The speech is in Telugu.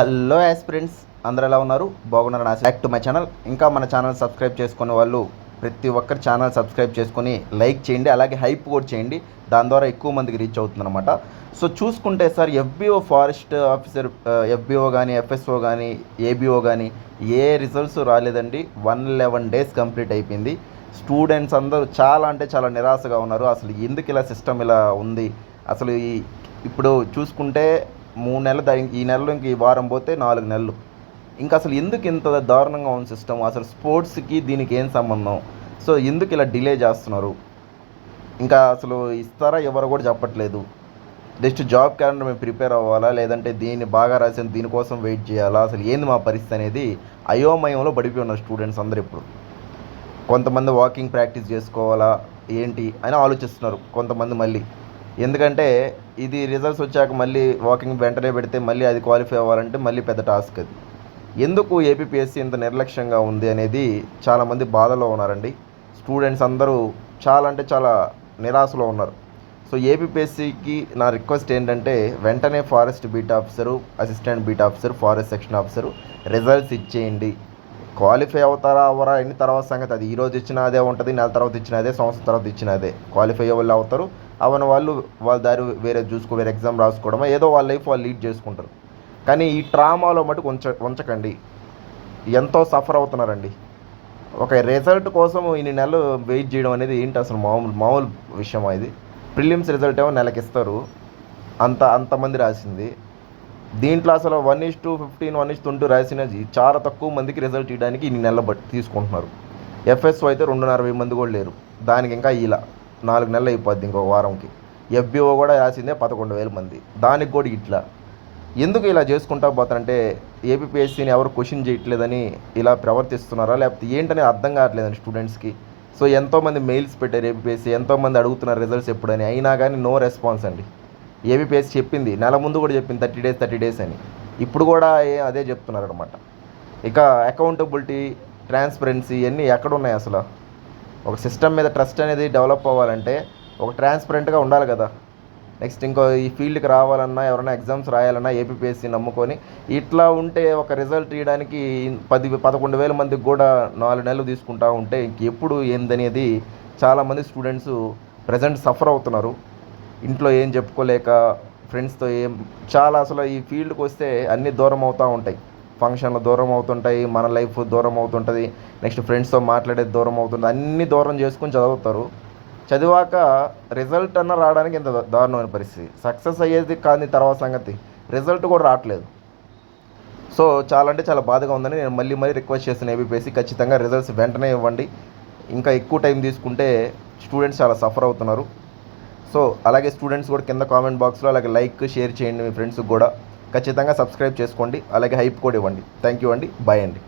హలో యాస్పిరెంట్స్, అందరూ ఎలా ఉన్నారు? బాగున్నారు. Back to my channel. ఇంకా మన ఛానల్ సబ్స్క్రైబ్ చేసుకునే వాళ్ళు ప్రతి ఒక్కరి ఛానల్ సబ్స్క్రైబ్ చేసుకొని లైక్ చేయండి, అలాగే హైప్ కూడా చేయండి. దాని ద్వారా ఎక్కువ మందికి రీచ్ అవుతుందన్నమాట. సో చూసుకుంటే sir, FBO forest officer, FBO కానీ ఎఫ్ఎస్ఓ కానీ ఏబిఓ కానీ ఏ రిజల్ట్స్ రాలేదండి. 111 డేస్ కంప్లీట్ అయిపోయింది. స్టూడెంట్స్ అందరూ చాలా అంటే చాలా నిరాశగా ఉన్నారు. అసలు ఎందుకు ఇలా సిస్టమ్ ఇలా ఉంది? అసలు ఇప్పుడు చూసుకుంటే 3 నెలలు ఈ నెలలో ఇంక ఈ వారం పోతే 4 నెలలు. ఇంకా అసలు ఎందుకు ఇంత దారుణంగా ఉంది సిస్టమ్? అసలు స్పోర్ట్స్కి దీనికి ఏం సంబంధం? సో ఎందుకు ఇలా డిలే చేస్తున్నారు? ఇంకా అసలు ఇస్తారా ఎవరు కూడా చెప్పట్లేదు. జస్ట్ జాబ్ క్యాలెండర్ మేము ప్రిపేర్ అవ్వాలా, లేదంటే దీన్ని బాగా రాసిన దీనికోసం వెయిట్ చేయాలా? అసలు ఏంది మా పరిస్థితి అనేది అయోమయంలో పడిపోయి ఉన్నారు స్టూడెంట్స్ అందరు. ఇప్పుడు కొంతమంది వాకింగ్ ప్రాక్టీస్ చేసుకోవాలా ఏంటి అని ఆలోచిస్తున్నారు. కొంతమంది మళ్ళీ ఎందుకంటే ఇది రిజల్ట్స్ వచ్చాక మళ్ళీ వాకింగ్ వెంటనే పెడితే మళ్ళీ అది క్వాలిఫై అవ్వాలంటే మళ్ళీ పెద్ద టాస్క్ అది. ఎందుకు ఏపీపీఎస్సీ ఇంత నిర్లక్ష్యంగా ఉంది అనేది చాలామంది బాధలో ఉన్నారండి. స్టూడెంట్స్ అందరూ చాలా అంటే చాలా నిరాశలో ఉన్నారు. సో ఏపీపీఎస్సీకి నా రిక్వెస్ట్ ఏంటంటే, వెంటనే forest beat officer, assistant beat officer, forest section officer results ఇచ్చేయండి. క్వాలిఫై అవుతారా అవ్వరా ఎన్ని తర్వాత సంగతి. అది ఈరోజు ఇచ్చిన అదే ఉంటుంది, నెల తర్వాత ఇచ్చిన అదే, సంవత్సరం తర్వాత ఇచ్చిన అదే. క్వాలిఫై అయ్యే వాళ్ళు అవుతారు, అవని వాళ్ళు వాళ్ళ దారి వేరే వేరే ఎగ్జామ్ రాసుకోవడం, ఏదో వాళ్ళ లైఫ్ వాళ్ళు లీడ్ చేసుకుంటారు. కానీ ఈ ట్రామాలో మటుకు ఉంచకండి. ఎంతో సఫర్ అవుతున్నారండి. ఒక రిజల్ట్ కోసం ఇన్ని నెలలు వెయిట్ చేయడం అనేది ఏంటి అసలు? మామూలు విషయమా ఇది? ప్రిలిమ్స్ రిజల్ట్ ఏమో నెలకి ఇస్తారు, అంతమంది రాసింది. దీంట్లో అసలు 1:15, 1:20 రాసినది చాలా తక్కువ మందికి రిజల్ట్ ఇవ్వడానికి ఇన్ని నెలలు తీసుకుంటున్నారు. ఎఫ్ఎస్ఓ అయితే 2,500 మంది కూడా లేరు. దానికి ఇంకా ఇలా 4 నెలలు అయిపోద్ది ఇంకో వారంకి. ఎఫ్బిఓ కూడా రాసిందే 11,000 మంది, దానికి కూడా ఇట్లా. ఎందుకు ఇలా చేసుకుంటా పోతారంటే ఏపీపీఎస్సీని ఎవరు క్వశ్చన్ చేయట్లేదని ఇలా ప్రవర్తిస్తున్నారా, లేకపోతే ఏంటనే అర్థం కావట్లేదండి స్టూడెంట్స్కి. సో ఎంతోమంది మెయిల్స్ పెట్టారు ఏపీపీఎస్సీ, ఎంతోమంది అడుగుతున్నారు రిజల్ట్స్ ఎప్పుడని, అయినా కానీ నో రెస్పాన్స్ అండి. ఏబీపీఎస్ చెప్పింది, నెల ముందు కూడా చెప్పింది 30 డేస్ అని. ఇప్పుడు కూడా అదే చెప్తున్నారు అనమాట. ఇక అకౌంటబిలిటీ, ట్రాన్స్పరెన్సీ ఇవన్నీ ఎక్కడున్నాయి అసలు? ఒక సిస్టమ్ మీద ట్రస్ట్ అనేది డెవలప్ అవ్వాలంటే ఒక ట్రాన్స్పరెంట్గా ఉండాలి కదా. నెక్స్ట్ ఇంకో ఈ ఫీల్డ్కి రావాలన్నా, ఎవరైనా ఎగ్జామ్స్ రాయాలన్నా ఏపీపీఎస్సీ నమ్ముకొని ఇట్లా ఉంటే ఒక రిజల్ట్ ఇవ్వడానికి 11,000 మందికి కూడా 4 నెలలు తీసుకుంటా ఉంటే ఇంకెప్పుడు ఏందనేది చాలామంది స్టూడెంట్స్ ప్రజెంట్ సఫర్ అవుతున్నారు. ఇంట్లో ఏం చెప్పుకోలేక, ఫ్రెండ్స్తో చాలా అసలు ఈ ఫీల్డ్కి వస్తే అన్నీ దూరం అవుతూ ఉంటాయి. ఫంక్షన్లు దూరం అవుతుంటాయి, మన లైఫ్ దూరం అవుతుంటుంది, నెక్స్ట్ ఫ్రెండ్స్తో మాట్లాడేది దూరం అవుతుంది. అన్నీ దూరం చేసుకుని చదువుతారు. చదివాక రిజల్ట్ అన్న రావడానికి ఇంత దారుణమైన పరిస్థితి. సక్సెస్ అయ్యేది కానీ తర్వాత సంగతి, రిజల్ట్ కూడా రావట్లేదు. సో చాలా అంటే చాలా బాధగా ఉందని నేను మళ్ళీ రిక్వెస్ట్ చేస్తాను ఏబీపీఎస్సీ, ఖచ్చితంగా రిజల్ట్స్ వెంటనే ఇవ్వండి. ఇంకా ఎక్కువ టైం తీసుకుంటే స్టూడెంట్స్ చాలా సఫర్ అవుతున్నారు. సో అలాగే స్టూడెంట్స్ కూడా కింద కామెంట్ బాక్స్లో అలాగే లైక్, షేర్ చేయండి మీ ఫ్రెండ్స్కి కూడా. ఖచ్చితంగా సబ్స్క్రైబ్ చేసుకోండి, అలాగే హైప్ కూడా ఇవ్వండి. థ్యాంక్ యూ అండి. బాయ్ అండి.